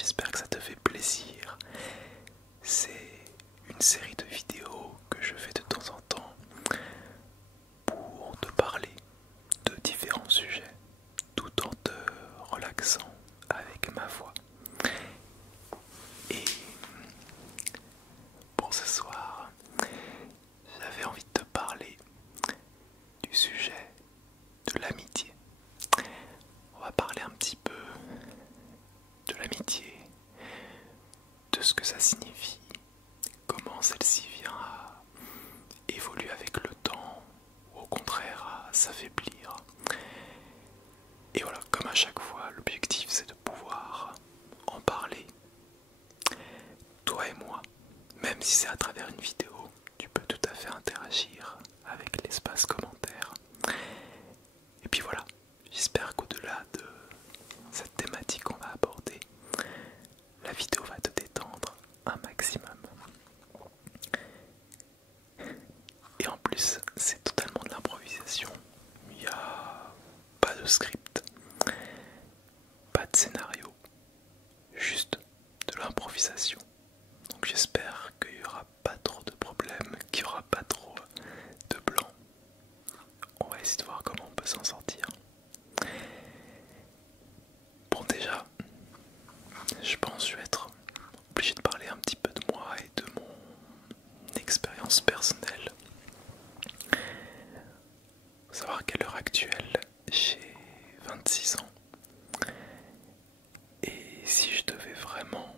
j'espère que ça te fait plaisir. C'est une série de vidéos que je fais de temps en temps pour te parler de différents sujets tout en te relaxant avec ma voix. Et pour ce soir, j'avais envie de te parler du sujet de l'amitié. On va parler un petit peu de l'amitié, de ce que ça signifie, comment celle-ci vient à évoluer avec le temps ou au contraire à s'affaiblir. Et voilà, comme à chaque fois, l'objectif c'est de pouvoir en parler, toi et moi, même si c'est à travers une vidéo, tu peux tout à fait interagir avec l'espace commentaire. Et puis voilà, j'espère qu'au-delà de cette thématique qu'on va aborder, la vidéo va te détendre un maximum. Et en plus, c'est totalement de l'improvisation. Il n'y a pas de script, pas de scénario, juste de l'improvisation. Donc j'espère qu'il n'y aura pas trop de problèmes, qu'il n'y aura pas trop de blanc. On va essayer de voir comment on peut s'en sortir. Bon, déjà, je pense que je vais être obligé de parler un petit peu de moi et de mon expérience personnelle. Faut savoir qu'à l'heure actuelle, j'ai 26 ans. Et si je devais vraiment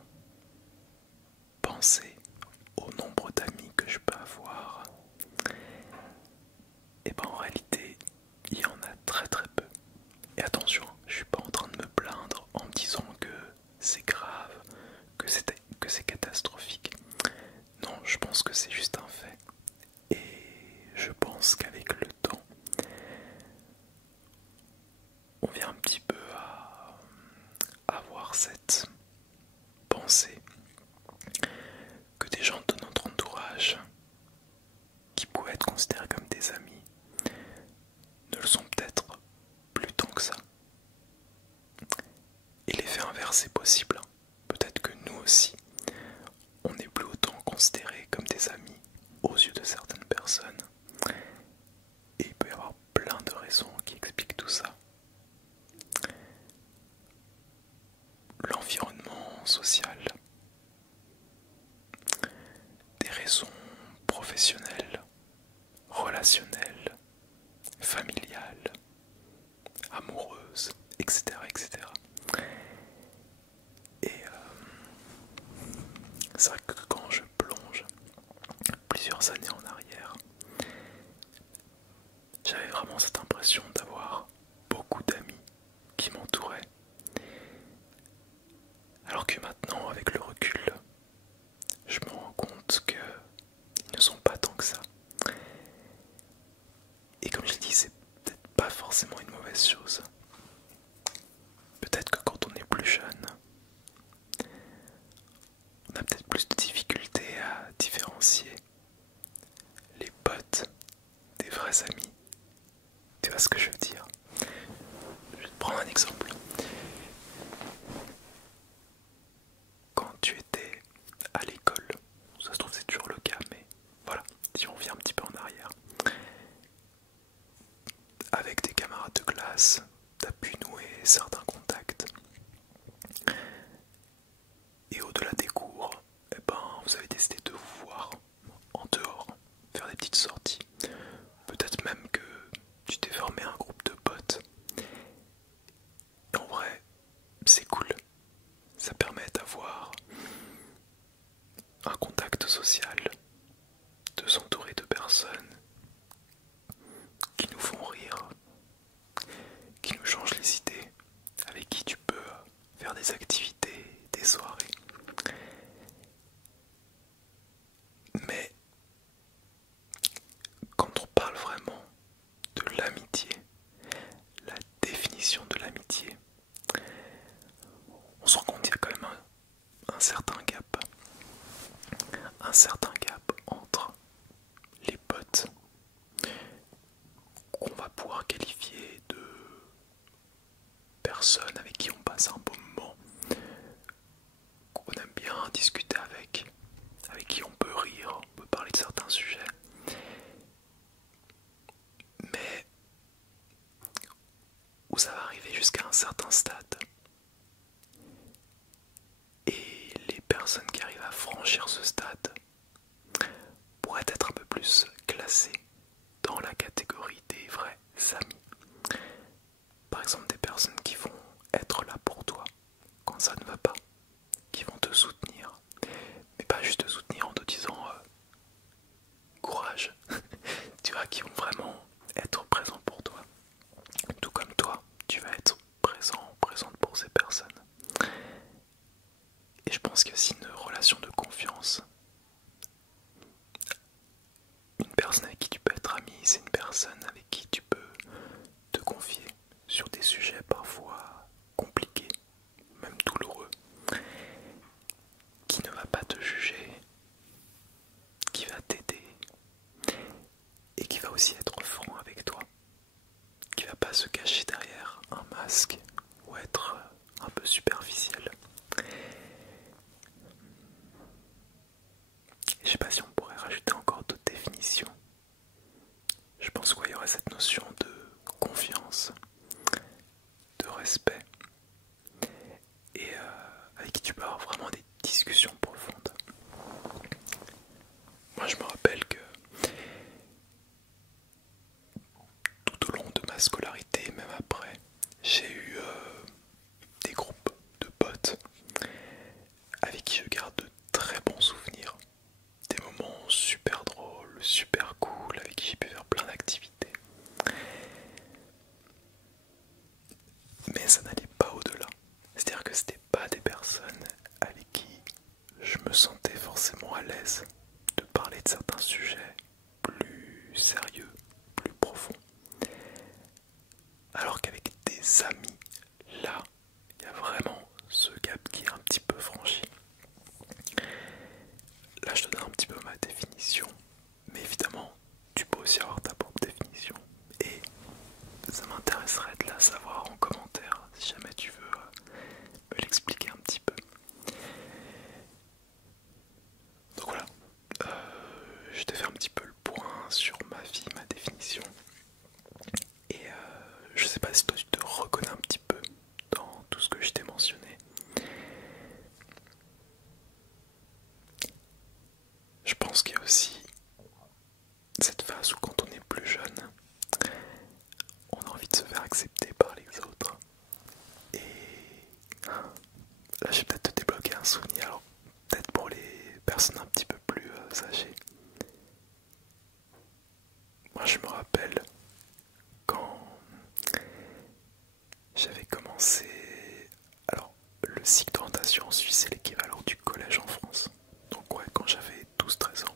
penser au nombre d'amis que je peux avoir, et ben en réalité, il y en a très très peu. Et attention, je suis pas en train de me plaindre en me disant que c'est grave, que c'est catastrophique. Non, je pense que c'est juste un fait. Et je pense qu'avec le temps, on vient un petit peu à avoir cette pensée que des gens de notre entourage qui pouvaient être considérés comme des amis ne le sont peut-être plus tant que ça. Et l'effet inverse est possible. Peut-être que nous aussi, on n'est plus autant considérés comme des amis aux yeux de certaines personnes. Et il peut y avoir plein de raisons qui expliquent tout ça. L'environnement social, des raisons professionnelles, relationnelles, familiales, amoureuses, etc. etc. Et c'est vrai que quand je plonge plusieurs années en arrière, j'avais vraiment cette impression d'avoir beaucoup d'amis qui m'entouraient. Alors que maintenant, avec le recul, je me rends compte qu'ils ne sont pas tant que ça. Et comme je l'ai dit, c'est peut-être pas forcément une mauvaise chose. Peut-être que quand on est plus jeune, on a peut-être plus de difficultés à différencier les potes des vrais amis. Tu vois ce que je veux dire? Je vais te prendre un exemple. Quand tu étais à l'école, ça se trouve c'est toujours le cas, mais voilà, si on vient un petit peu en arrière, avec tes camarades de classe, tu as pu nouer certains contacts. Et au-delà des cours, eh ben, vous avez décidé de vous voir en dehors, faire des petites sorties. Peut-être même que tu t'es formé un groupe de potes. Et en vrai, c'est cool. Ça permet d'avoir un contact social, de s'entourer de personnes qui nous font rire, qui nous changent les idées, avec qui tu peux faire des activités, des soirées. Mais quand on parle vraiment de l'amitié, la définition de l'amitié, on se rend compte qu'il y a quand même un certain gap. Un certain gap entre les potes qu'on va pouvoir qualifier de personnes avec qui on passe un bon moment, franchir ce stade pourrait être un peu plus classé dans la catégorie des vrais amis. Par exemple, des personnes qui vont être là pour toi quand ça ne va pas, qui vont te soutenir, mais pas juste te soutenir en te disant courage, tu vois, qui vont vraiment être présents pour toi, tout comme toi, tu vas être présente pour ces personnes. Et je pense qu'il y a aussi une relation de confiance. Une personne avec qui tu peux être ami, c'est une personne avec qui tu peux te confier sur des sujets parfois compliqués, même douloureux, qui ne va pas te juger, qui va t'aider et qui va aussi être franc avec toi, qui va pas se cacher derrière un masque ou être un peu superficiel. Je sais pas si on pourrait rajouter encore d'autres définitions. Je pense qu'il y aurait cette notion de confiance, de respect, et avec qui tu peux avoir vraiment des discussions profondes. Moi je me rappelle que tout au long de ma scolarité, même après, j'ai eu des groupes de potes avec qui je garde de très bons souvenirs, des moments super drôles, super cool, avec qui j'ai pu faire plein d'activités. Mais ça n'allait pas au-delà. C'est-à-dire que c'était pas des personnes avec qui je me sentais forcément à l'aise de parler de certains sujets plus sérieux, plus profonds. Alors qu'avec des amis, là, il y a vraiment ce gap qui est un petit peu franchi. Là, je te donne un petit peu ma définition, mais évidemment, tu peux aussi avoir ta propre définition. Et ça m'intéresserait de la savoir en commentaire, si jamais tu veux me l'expliquer un petit peu. Donc voilà, je t'ai fait un petit peu le point sur ma vie, ma définition. Et je sais pas si toi tu te reconnais un petit peu dans tout ce que je t'ai mentionné. Je pense qu'il y a aussi cette phase où quand on est plus jeune, on a envie de se faire accepter par les autres. Et là je vais peut-être te débloquer un souvenir, alors peut-être pour les personnes un petit peu plus âgées. Moi je me rappelle quand j'avais commencé, alors le cycle d'orientation en Suisse c'est l'équivalent du collège en France. Donc ouais, quand j'avais 12-13 ans,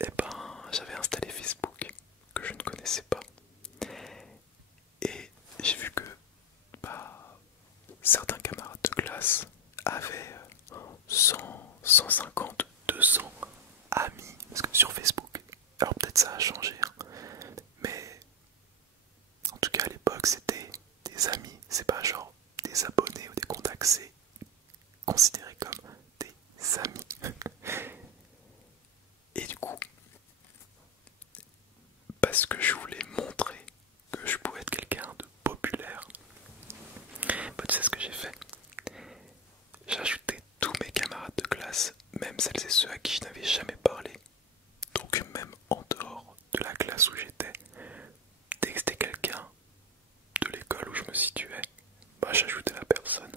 et ben j'avais installé Facebook que je ne connaissais pas. Et j'ai vu que bah, certains camarades de classe avaient 100, 150, 200 amis parce que sur Facebook. Alors peut-être ça a changé, hein, mais en tout cas à l'époque c'était des amis, c'est pas genre des abonnés ou des contacts, c'est considéré comme des amis. Et du coup, parce que je voulais montrer que je pouvais être quelqu'un de populaire, bah, tu sais ce que j'ai fait? J'ai ajouté tous mes camarades de classe, même celles et ceux à qui je n'avais jamais parlé. Donc même en dehors de la classe où j'étais, dès que c'était quelqu'un de l'école où je me situais, bah j'ajoutais la personne.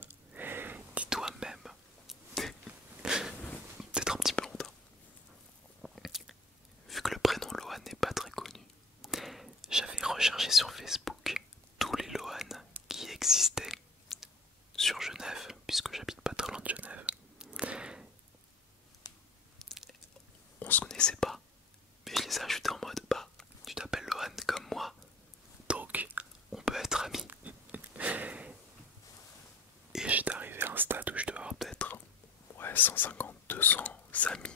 Dis-toi même, peut-être un petit peu honte, vu que le prénom Lohan n'est pas très connu, j'avais recherché sur Facebook tous les Lohan qui existaient sur Genève, puisque j'habite pas très loin de Genève. On se connaissait pas, mais je les ai ajoutés en mode bah tu t'appelles Lohan comme moi, donc on peut être amis. Et j'étais arrivé à un stade où je devais avoir peut-être 150, 200 amis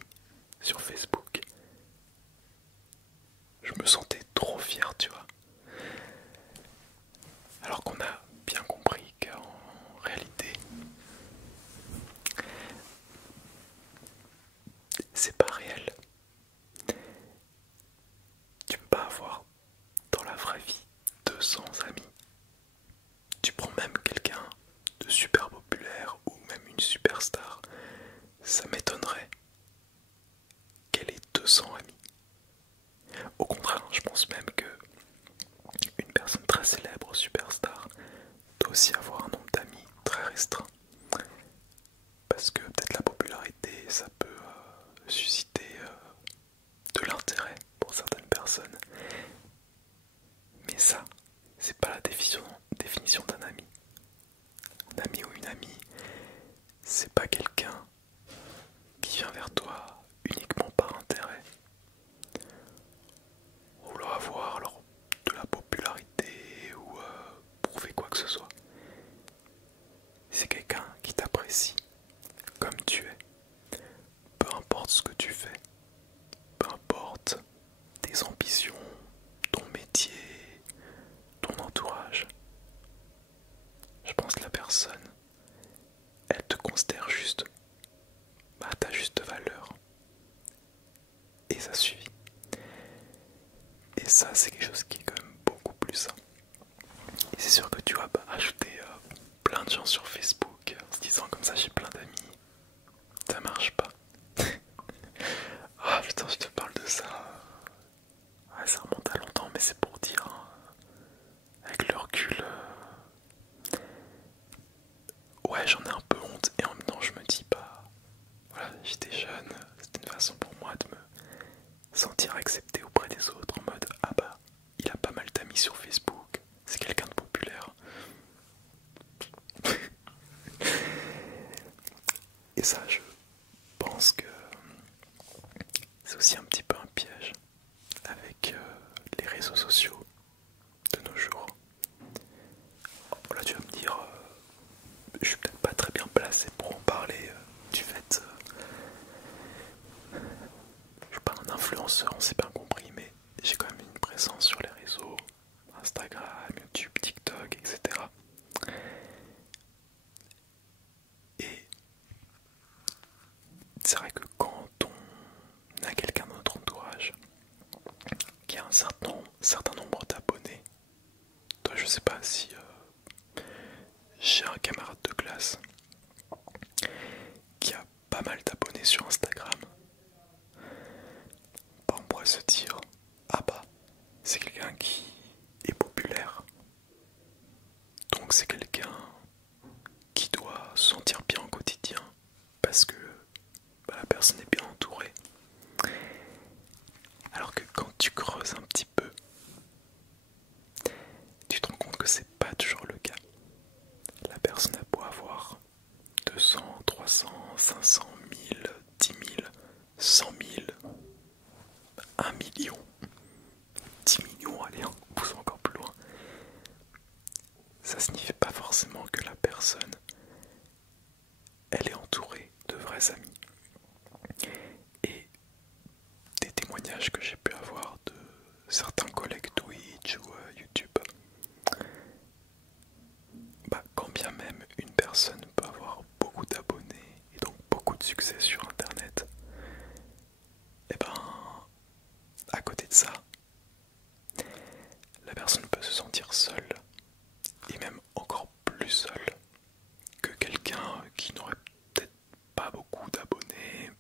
sur Facebook. Je me sentais trop fier, tu vois. Alors qu'on a bien compris qu'en réalité, c'est pas réel. Tu peux pas avoir dans la vraie vie 200 amis. Tu prends même quelqu'un de super populaire ou même une ça m'étonnerait qu'elle ait 200 amis. Au contraire, je pense même que une personne très célèbre, superstar, doit aussi avoir un nombre d'amis très restreint. Parce que peut-être la popularité, ça peut susciter de l'intérêt pour certaines personnes. Mais ça, c'est pas la définition d'un ami. Un ami ou une amie, c'est pas quelqu'un qui vient vers toi uniquement par intérêt. Vouloir avoir alors, de la popularité ou prouver quoi que ce soit. C'est quelqu'un qui t'apprécie comme tu es. Peu importe ce que tu fais, peu importe tes ambitions, ton métier, ton entourage. Je pense que la personne, elle te considère juste à ta juste valeur. Et ça suffit. Et ça, c'est quelque chose qui est quand même beaucoup plus sain. Et c'est sûr que tu vas pas ajouter plein de gens sur Facebook en se disant comme ça j'ai plein d'amis. Ça marche pas. Ah putain, je te parle de ça. Ouais, ça remonte à longtemps, mais c'est pour dire, hein, avec le recul, ouais, j'en ai un peu honte. Et en même temps, je me dis, bah, voilà, j'étais jeune, c'était une façon pour moi de me sentir accepté auprès des autres, en mode, ah bah, il a pas mal d'amis sur Facebook, c'est quelqu'un de populaire. Et ça, je pense que c'est aussi un petit peu un piège avec les réseaux sociaux de nos jours. Oh, là, tu vas me dire, je suis peut-être pas très bien placé pour en parler du fait. Je suis pas un influenceur, on s'est bien compris, mais j'ai quand même une présence sur les réseaux, Instagram, YouTube, TikTok, etc. Et c'est vrai que quand on a quelqu'un dans notre entourage qui a un certain nombre d'abonnés, toi je sais pas si j'ai un camarade de classe qui a pas mal d'abonnés sur Instagram, bah on pourrait se dire, ah bah c'est quelqu'un qui est populaire, donc c'est quelqu'un qui doit se sentir bien au quotidien parce que bah, la personne est bien entourée. Alors que quand tu creuses un petit peu, tu te rends compte que c'est pas toujours le cas. La personne a beau avoir 200, 300, 500, 1000, 10 000, 100 000, 1 million, 10 millions, allez, on pousse encore plus loin. Ça signifie pas forcément que la personne, elle est entourée de vrais amis. Et des témoignages que j'ai pu avoir de certains collègues Twitch ou YouTube, bah, quand bien même une personne peut avoir beaucoup d'abonnés et donc beaucoup de succès sur internet, et ben à côté de ça, la personne peut se sentir seule et même encore plus seule que quelqu'un qui n'aurait peut-être pas beaucoup d'abonnés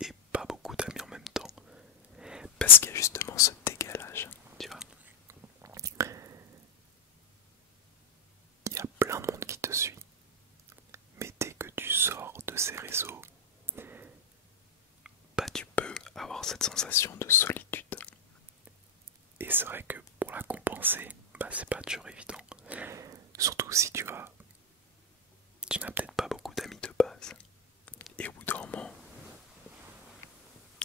et pas beaucoup d'amis en même temps, parce qu'il y a justement ce décalage, tu vois. Il y a plein de monde qui te suit, mais dès que tu sors de ces réseaux, bah tu peux avoir cette sensation de solitude. Et c'est vrai que pour la compenser, bah c'est pas toujours évident. Surtout si tu n'as peut-être pas beaucoup d'amis de base. Et au bout d'un moment,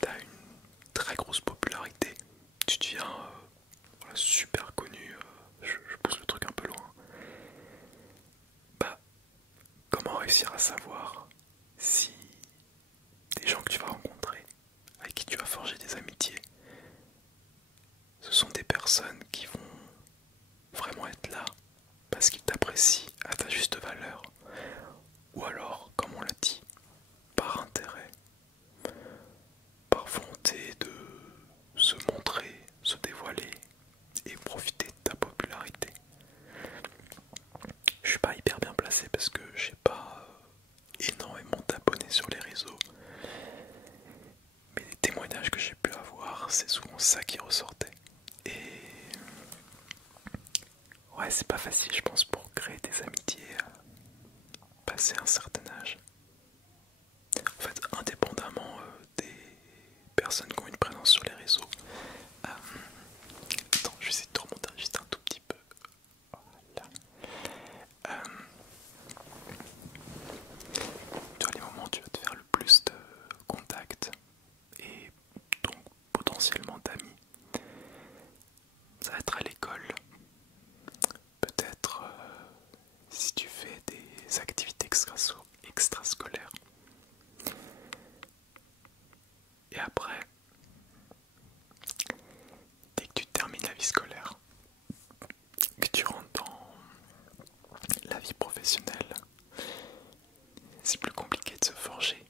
t'as une très grosse popularité. Tu deviens voilà, super connu. Je pousse le truc un peu loin. Bah, comment réussir à savoir si des gens que tu vas rencontrer, avec qui tu vas forger des amitiés, ce sont des personnes qui vont vraiment être là parce qu'ils t'apprécient à ta juste valeur, ou alors, comme on l'a dit, par intérêt, par volonté de se montrer, se dévoiler et profiter de ta popularité. Je suis pas hyper bien placé parce que j'ai pas énormément d'abonnés sur les réseaux, témoignages que j'ai pu avoir, c'est souvent ça qui ressortait. Et ouais, c'est pas facile, je pense, pour créer des amitiés passer un certain âge. En fait, indépendamment des personnes qui ont une présence sur les réseaux. Attends, je vais essayer de te remonter juste un tout petit peu. Voilà. Tu vois, les moments où tu vas te faire le plus de contacts et donc potentiellement d'amis, ça va être à l'école. Peut-être si tu fais des activités extrascolaires. Et après, dès que tu termines la vie scolaire, que tu rentres dans la vie professionnelle, c'est plus compliqué de se forger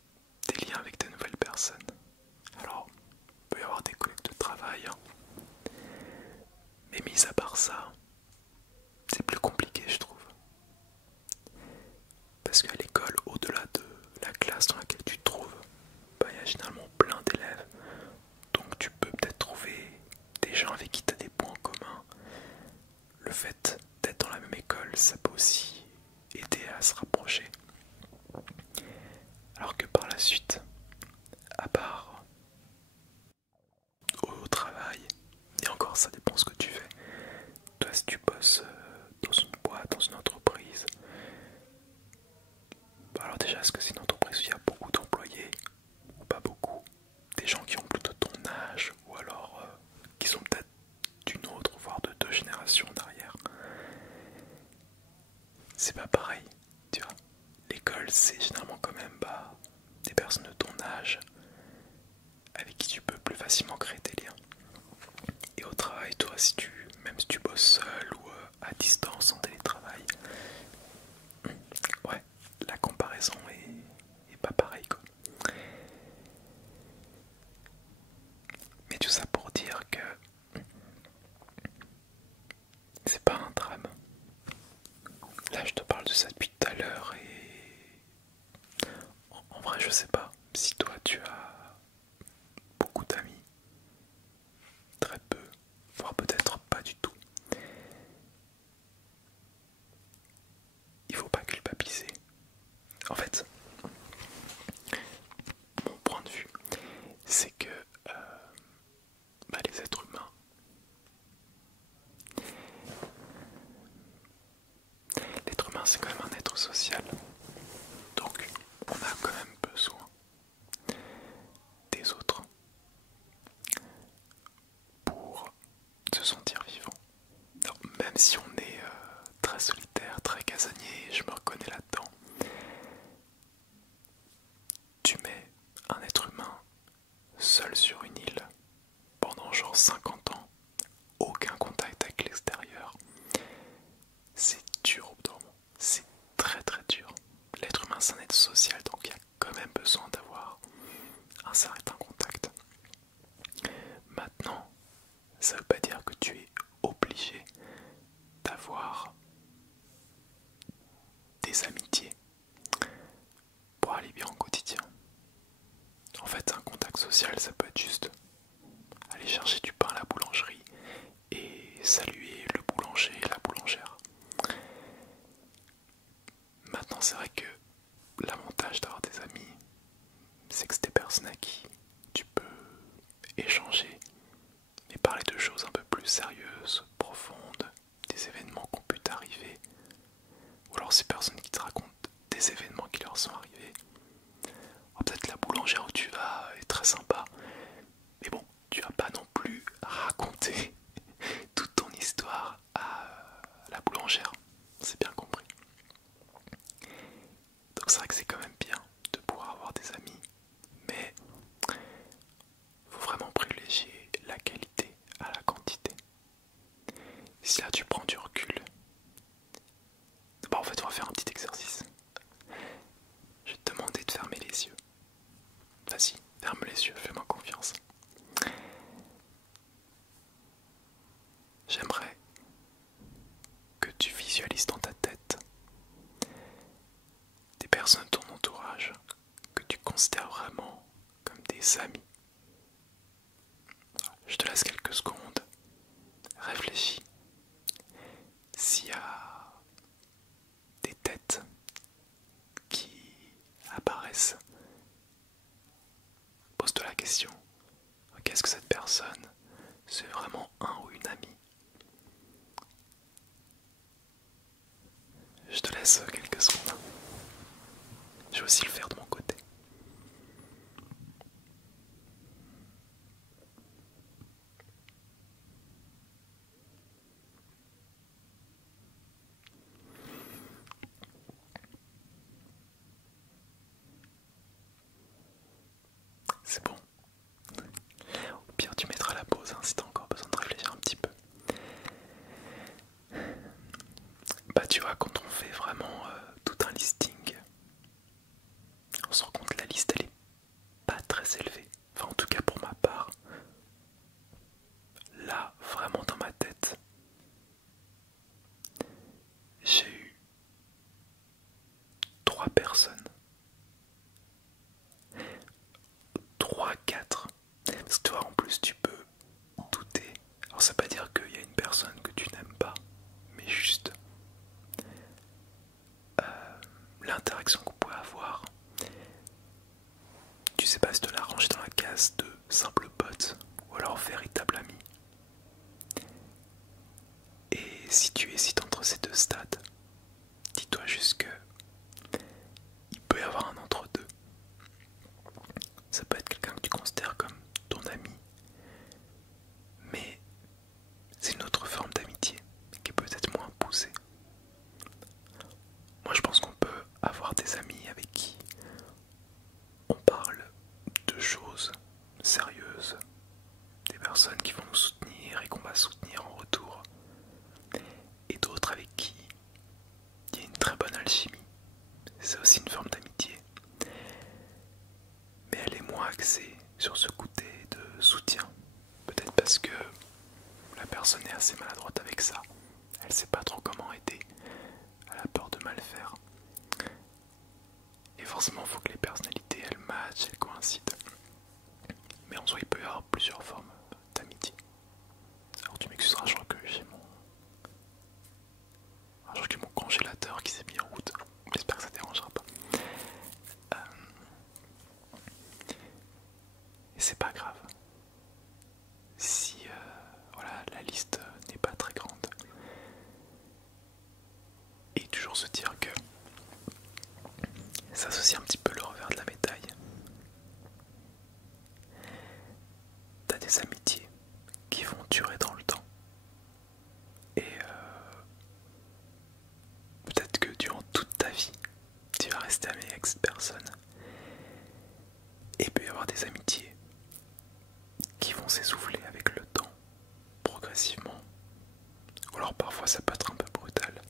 des liens avec de nouvelles personnes. Alors, il peut y avoir des collègues de travail, hein, mais mis à part ça, c'est plus compliqué, je trouve. Parce qu'à l'école, au-delà de la classe dans laquelle tu te trouves, bah, il y a généralement plein d'élèves. Donc tu peux peut-être trouver des gens avec qui tu as des points communs. Le fait d'être dans la même école, ça peut aussi aider à se rapprocher. Alors que par la suite, à part au travail, et encore ça dépend ce que tu fais. Toi, si tu bosses dans une boîte, dans une entreprise, bah alors déjà, est-ce que c'est une entreprise où il y a beaucoup d'employés ou pas beaucoup? Des gens qui ont plutôt ton âge ou alors qui sont peut-être d'une autre, voire de 2 générations derrière. C'est pas pareil, tu vois. L'école, c'est généralement quand même des personnes de ton âge avec qui tu peux plus facilement créer des liens. Et au travail, toi, même si tu bosses seul ou à distance en télétravail, ouais, la comparaison est pas pareille, quoi. Mais tout ça pour dire que c'est pas un drame. Là, je te parle de ça depuis tout à l'heure et en vrai, je sais pas si toi tu as beaucoup d'amis, très peu, voire peut-être pas du tout. Il faut pas culpabiliser. En fait, mon point de vue, c'est que les êtres humains, l'être humain c'est quand même un être social. Donc, on a quand même besoin des autres pour se sentir vivant. Alors, même si on est très solitaire, très casanier, je me reconnais là-dedans, tu mets un être humain seul sur une île pendant genre 50 ans, aucun contact avec l'extérieur, c'est dur au bout d'un moment. C'est très très dur. L'être humain c'est un être social, donc il y a quand même besoin d'avoir un certain contact. Maintenant, ça veut pas dire que tu es obligé d'avoir des amitiés pour aller bien au quotidien. En fait, un contact social, ça peut être juste aller chercher du pain à la boulangerie et saluer le boulanger et la boulangère. Maintenant, c'est vrai que l'avantage d'avoir des amis, c'est que c'est des personnes à qui tu peux échanger et parler de choses un peu plus sérieuses, profondes, des événements qui ont pu t'arriver, ou alors ces personnes qui te racontent des événements qui leur sont arrivés. Alors, peut-être la boulangère où tu vas est très sympa, mais bon, tu vas pas non plus raconter toute ton histoire à la boulangère, c'est bien compris. Donc c'est vrai que c'est quand même bien de pouvoir avoir des amis, mais faut vraiment privilégier la qualité à la quantité. Si là tu prends du recul, en fait on va faire un petit exercice. Je vais te demander de fermer les yeux. Vas-y, ferme les yeux, fais-moi confiance. J'aimerais que tu visualises dans ta tête des personnes de ton entourage que tu considères vraiment comme des amis. Je te laisse quelques secondes. Réfléchis. S'il y a des têtes qui apparaissent, pose-toi la question. Qu'est-ce que cette personne, c'est vraiment un ou une amie? Je te laisse quelques secondes. Je vais aussi le faire de mon côté. C'est bon. Au pire, tu mettras la pause hein, si t'as encore besoin de réfléchir un petit peu. Bah tu vois, quand on fait vraiment tout un listing, on se rend compte que la liste elle est pas très élevée. Enfin en tout cas pour ma part. Là, vraiment dans ma tête, j'ai eu 3 personnes. 3, 4. Parce que toi en plus tu peux douter. Alors ça veut pas dire qu'il y a une personne que tu n'aimes pas, mais juste l'interaction qu'on peut avoir. Tu sais pas si te la ranger dans la case de simple pote ou alors véritable ami. Et si tu hésites entre ces deux stades, dis-toi juste que il peut y avoir un entre-deux. Ça peut être quelqu'un que tu considères comme ton ami, mais c'est une autre forme d'amitié qui est peut-être moins poussée. Moi je pense qu'on peut avoir des amis avec qui on parle de choses sérieuses, des personnes qui vont nous soutenir et qu'on va soutenir en retour, et d'autres avec qui il y a une très bonne alchimie. C'est aussi une forme d'amitié, mais elle est moins axée sur ce côté de soutien. Peut-être parce que la personne est assez maladroite avec ça. Elle sait pas trop comment aider. Elle a peur de mal faire. Et forcément, il faut que les personnalités elles matchent, elles coïncident. Mais en soi, il peut y avoir plusieurs formes d'amitié. Alors tu m'excuseras, je crois que j'ai mon... je crois que j'ai mon congélateur qui s'est mis en route. J'espère que ça ne dérangera pas. Et c'est pas grave. Si voilà, la liste n'est pas très grande. Et toujours se dire que ça c'est aussi un petit peu le revers de la médaille. T'as des amitiés qui vont durer dans le temps. Et peut-être que durant toute ta vie, tu vas rester ami avec cette personne. Et il peut y avoir des amitiés qui vont s'essouffler avec le temps, progressivement. Ou alors parfois ça peut être un peu brutal.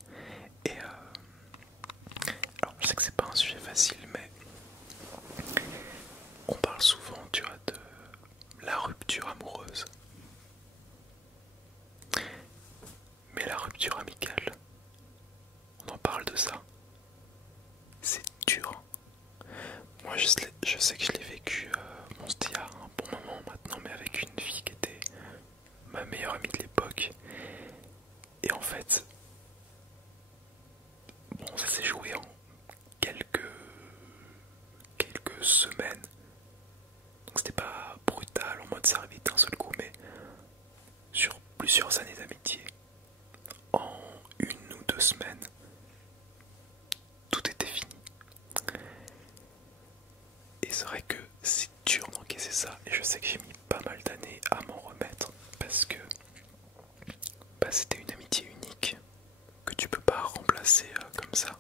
Et alors je sais que c'est pas un sujet facile, mais on parle souvent, tu vois, de la rupture amoureuse. Mais la rupture amicale, on en parle de ça. C'est dur. Moi je sais que je l'ai vécu, bon c'était il y a un bon moment maintenant, mais avec une fille qui était ma meilleure amie de l'époque. Et en fait, bon ça s'est joué en quelques semaines. Donc c'était pas brutal en mode ça arrivait d'un seul coup, mais sur plusieurs années d'amitié, en 1 ou 2 semaines, tout était fini. Et c'est vrai que c'est dur d'encaisser ça, et je sais que j'ai mis pas mal d'années à m'en remettre, parce que bah, c'était une amitié unique, que tu peux pas remplacer comme ça.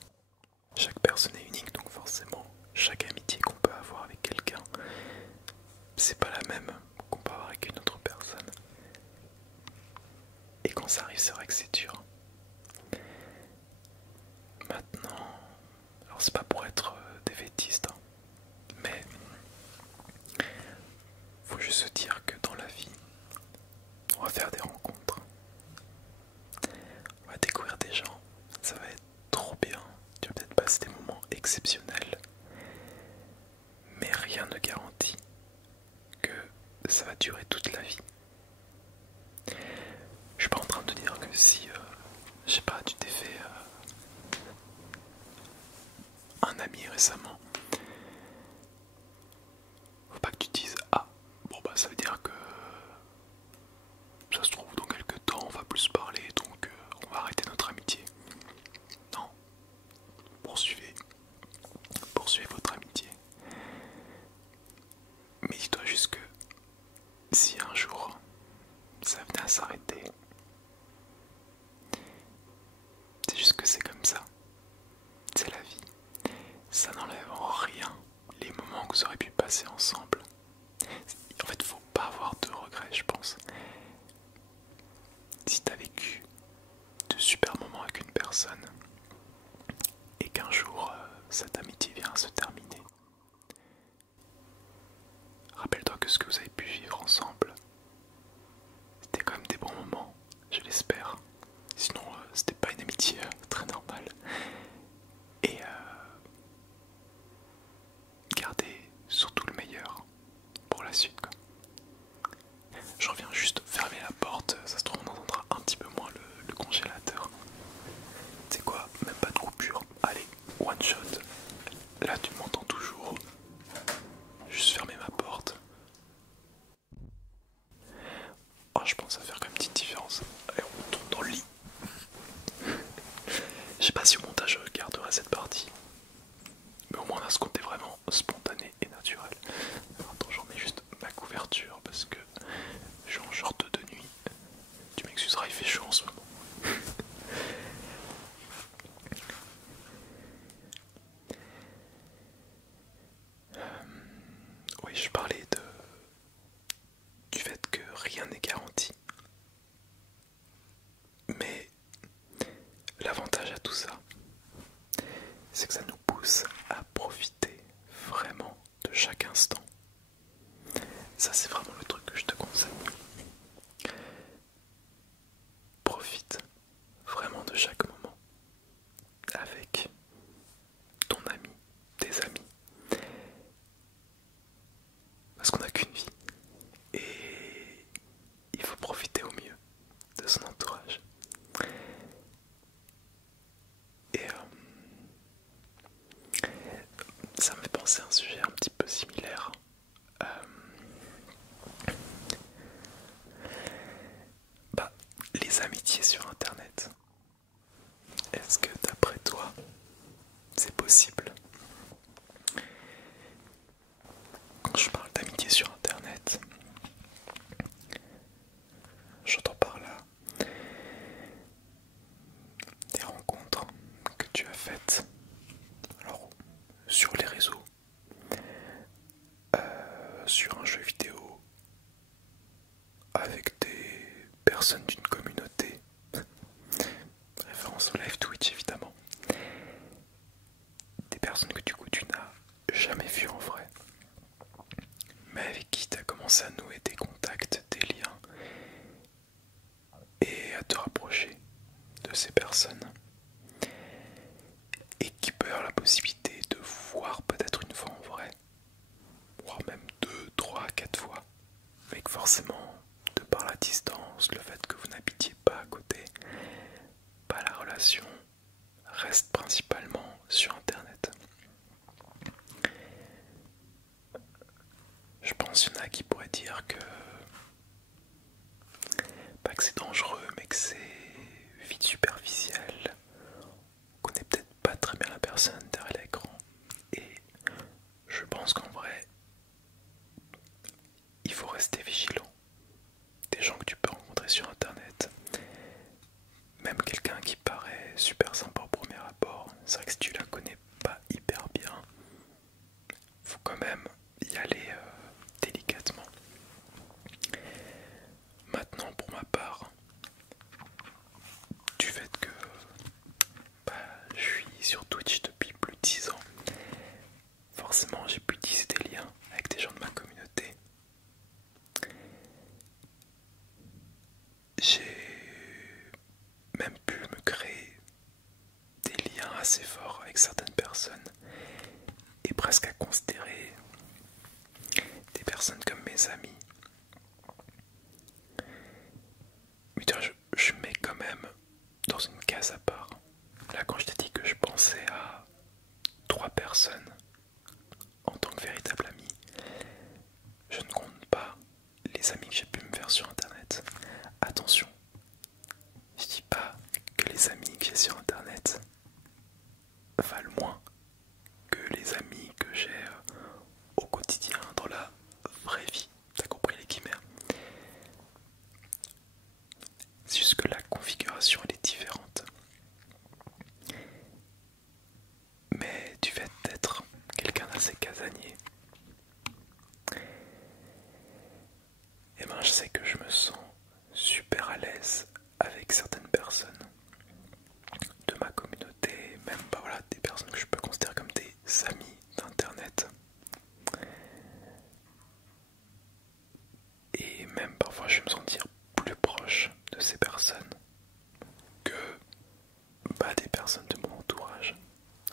Chaque personne est unique, donc forcément, chaque amitié qu'on peut avoir avec quelqu'un, c'est pas la même qu'on peut avoir avec une autre personne. Et quand ça arrive, c'est vrai que c'est dur. Maintenant, alors c'est pas pour être défaitiste, hein, mais faut juste se dire que dans la vie, on va faire des rencontres, on va découvrir des gens, ça va être trop bien, tu vas peut-être passer des moments exceptionnels, mais rien ne garantit que ça va durer toute la vie. ami récemment. Faut pas que tu te dises ah bon bah ça veut dire que ça se trouve dans quelques temps on va plus se parler donc on va arrêter notre amitié. Non, poursuivez votre amitié. Mais dis-toi juste que si un jour ça venait à s'arrêter, c'est juste que c'est comme ça, c'est la vie. Ça n'enlève en rien les moments que vous aurez pu passer ensemble. En fait, faut pas avoir de regrets, je pense. Si t'as vécu de super moments avec une personne et qu'un jour cette amitié vient à se terminer, rappelle-toi que ce que vous avez pu vivre ensemble, c'était quand même des bons moments, je l'espère. Sinon, c'était pas une amitié très normale. Et gardez surtout le meilleur pour la suite, quoi. Je reviens juste fermer la porte, ça se trouve on entendra un petit peu moins le congélateur. C'est quoi? Même pas de coupure. Allez, one shot. Là tu m'entends toujours. Juste fermer ma porte. Oh, je pense à faire comme une petite différence. Allez, on retourne dans le lit. Je sais pas si au montage je garderai cette partie. Mais au moins là ce compte est vraiment spontané et naturel. Alors, attends, j'en mets juste ma couverture parce que je suis en short de nuit. Tu m'excuseras, il fait chaud en ce moment. Oui, je parlais du fait que rien n'est garanti. Mais l'avantage à tout ça, c'est que ça nous pousse à profiter vraiment de chaque instant. Ça, c'est vraiment le truc que je te conseille. Profite vraiment de chaque moment avec ton ami, tes amis. Parce qu'on n'a qu'une vie. Et il faut profiter au mieux de son entourage. Et ça me fait penser à un sujet un petit peu similaire. Euh, les amitiés sur internet. Est-ce que d'après toi, c'est possible? Quand je parle d'amitié sur internet, j'entends par là des rencontres que tu as faites alors sur les réseaux, sur un jeu vidéo, avec des personnes d'une communauté, référence au live Twitch évidemment, des personnes que du coup tu n'as jamais vues en vrai, mais avec qui tu as commencé à nouer des contacts, des liens, et à te rapprocher de ces personnes, et qui peut avoir la possibilité de voir peut-être une fois en vrai, voire même 2, 3, 4 fois, mais que forcément, de par la distance, le fait que vous n'habitiez pas à côté, la relation reste principalement sur internet. Je pense qu'il y en a qui pourraient dire que pas que c'est dangereux, mais que c'est vite superficiel. On connaît peut-être pas très bien la personne derrière l'écran. Et je pense qu'en vrai, il faut rester vigilant. Des gens que tu peux rencontrer sur internet, même quelqu'un qui paraît super sympa au premier abord, c'est vrai que si tu la connais pas hyper bien, faut quand même y aller délicatement. Maintenant, pour ma part, du fait que je suis sur Twitch depuis plus de 10 ans, forcément j'ai pu tisser des liens avec des gens de ma communauté. J'ai même pu me créer des liens assez forts avec certaines personnes et presque à considérer des personnes comme mes amis. Mais tu vois, je mets quand même dans une case à part. Là, quand je t'ai dit que je pensais à 3 personnes personne en tant que véritable ami, je ne compte pas les amis que j'ai pu me faire sur internet. Attention, je dis pas que les amis que j'ai sur internet valent moins que les amis que j'ai au quotidien dans la vraie vie. T'as compris les guillemets? C'est juste que la configuration elle est différente. Mais du fait d'être quelqu'un d'assez casanier, et ben je sais que je me sens super à l'aise avec certaines personnes de ma communauté, même bah voilà, des personnes que je peux considérer comme des amis d'internet. Et même parfois je vais me sentir plus proche de ces personnes que bah, des personnes de mon entourage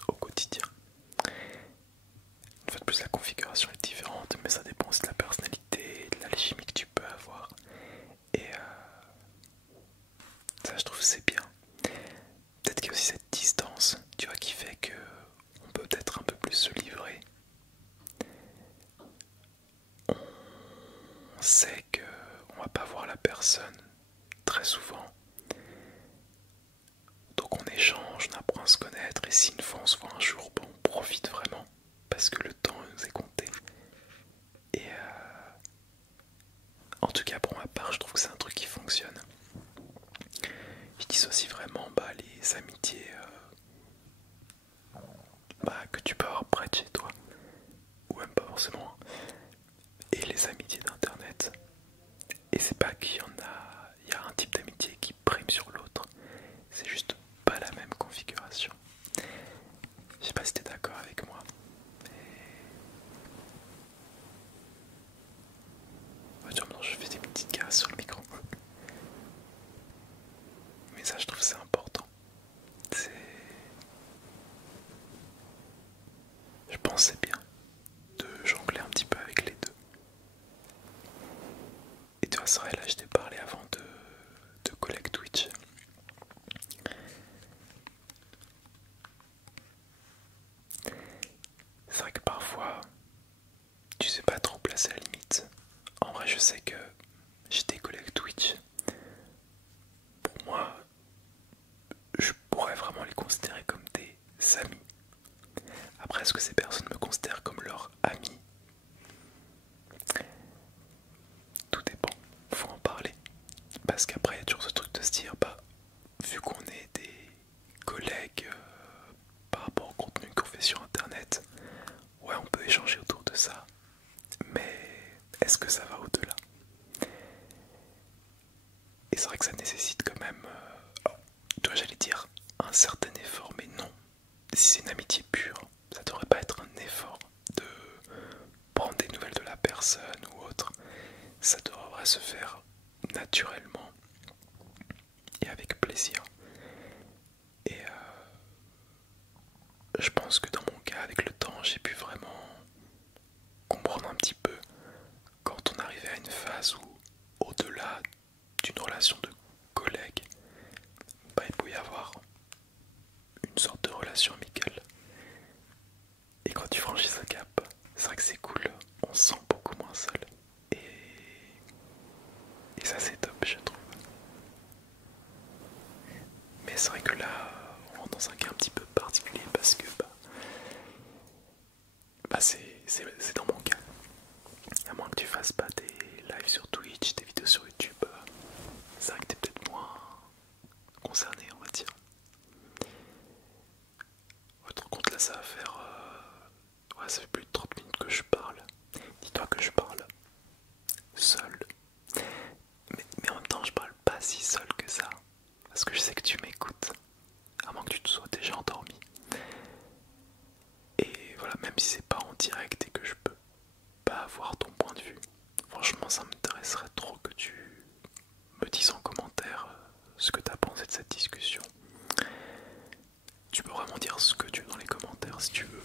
au quotidien. Une fois de plus, la configuration est différente, mais ça dépend aussi de la personnalité, de l'alchimie que tu peux avoir. Et ça, je trouve c'est bien. Peut-être qu'il y a aussi cette distance, tu vois, qui fait que on peut peut-être un peu plus se livrer. On sait que on va pas voir la personne très souvent. Donc on échange, on apprend à se connaître, et si une fois on se voit un jour, bon, on profite vraiment, parce que le temps nous est compté. Et en tout cas pour ma part, je trouve que c'est un truc qui fonctionne. Je dissocie vraiment bah, les amitiés bah, que tu peux avoir près de chez toi, ou même pas forcément, et les amitiés d'internet. Et c'est pas qu'il y en a, il y a un type d'amitié qui prime sur l'autre, c'est juste pas la même configuration. Je sais pas si t'es d'accord avec moi, mais je fais des petites caresses sur le micro. Mais ça, je trouve c'est important. C'est, je pense c'est bien de jongler un petit peu avec les deux. Et toi, c'est vrai, là, je t'ai parlé avant de collègues Twitch. C'est vrai que parfois, tu sais pas trop placer la limite. En vrai, je sais que j'ai des collègues Twitch. Pour moi, je pourrais vraiment les considérer comme des amis. Après, est-ce que ces personnes me considèrent comme leur ami? Tout dépend, faut en parler. Parce qu'après, il y a toujours ce truc de se dire, bah, vu qu'on est des collègues par rapport au contenu qu'on fait sur internet, ouais, on peut échanger autour de ça. Mais est-ce que ça va au-delà? Et c'est vrai que ça nécessite quand même, j'allais dire, un certain effort, mais non. Si c'est une amitié pure, ça devrait pas être un effort de prendre des nouvelles de la personne ou autre. Ça devrait se faire naturellement et avec plaisir. Et je pense que dans mon cas, avec le temps, j'ai pu vraiment comprendre un petit peu quand on arrivait à une phase où, au-delà d'une relation de collègue, bah, il peut y avoir une sorte de relation amicale. Et quand tu franchis ce cap, c'est vrai que c'est cool, on se sent beaucoup moins seul. Et ça c'est top, je trouve. Mais c'est vrai que là, on rentre dans un cas un petit peu particulier parce que c'est dans mon cas. À moins que tu fasses pas des lives sur Twitch, des vidéos sur YouTube, c'est vrai que t'es peut-être moins concerné, on va dire. Votre compte là, ça va faire... ouais, ça fait plus de 30 minutes que je parle. Dis-toi que je parle seul. Mais en même temps, je parle pas si seul que ça. Parce que je sais que tu m'écoutes. À moins que tu te sois déjà endormi. Et voilà, même si c'est pas en direct et que je peux pas avoir ton point de vue, franchement, ça m'intéresserait trop que tu me dises en commentaire ce que tu as pensé de cette discussion. Tu peux vraiment dire ce que tu veux dans les commentaires si tu veux.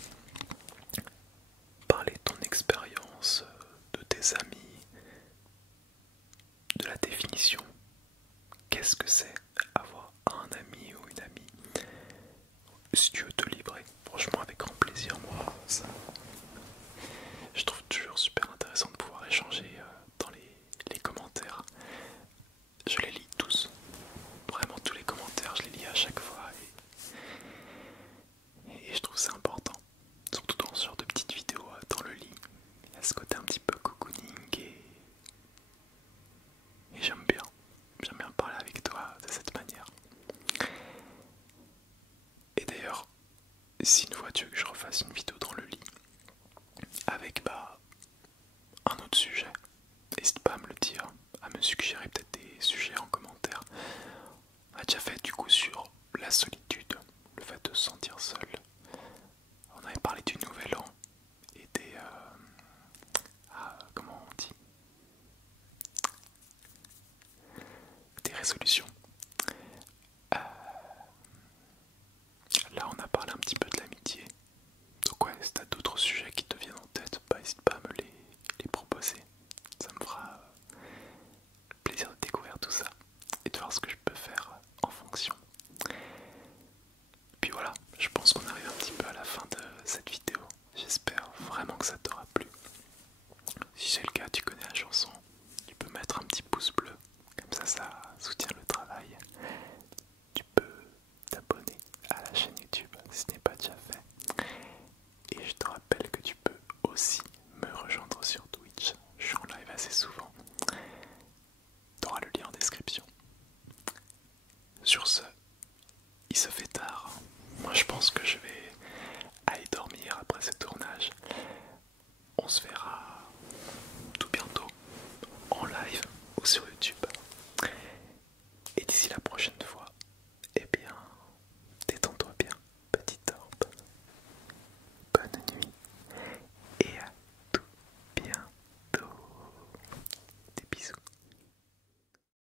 Parler de ton expérience, de tes amis, de la définition. Qu'est-ce que c'est avoir un ami ou une amie? Si tu veux te livrer, franchement avec grand plaisir, moi je refasse une vidéo dans le lit avec un autre sujet. N'hésite pas à me le dire, à me suggérer peut-être des sujets en commentaire. On a déjà fait du coup sur la solitude, le fait de se sentir seul.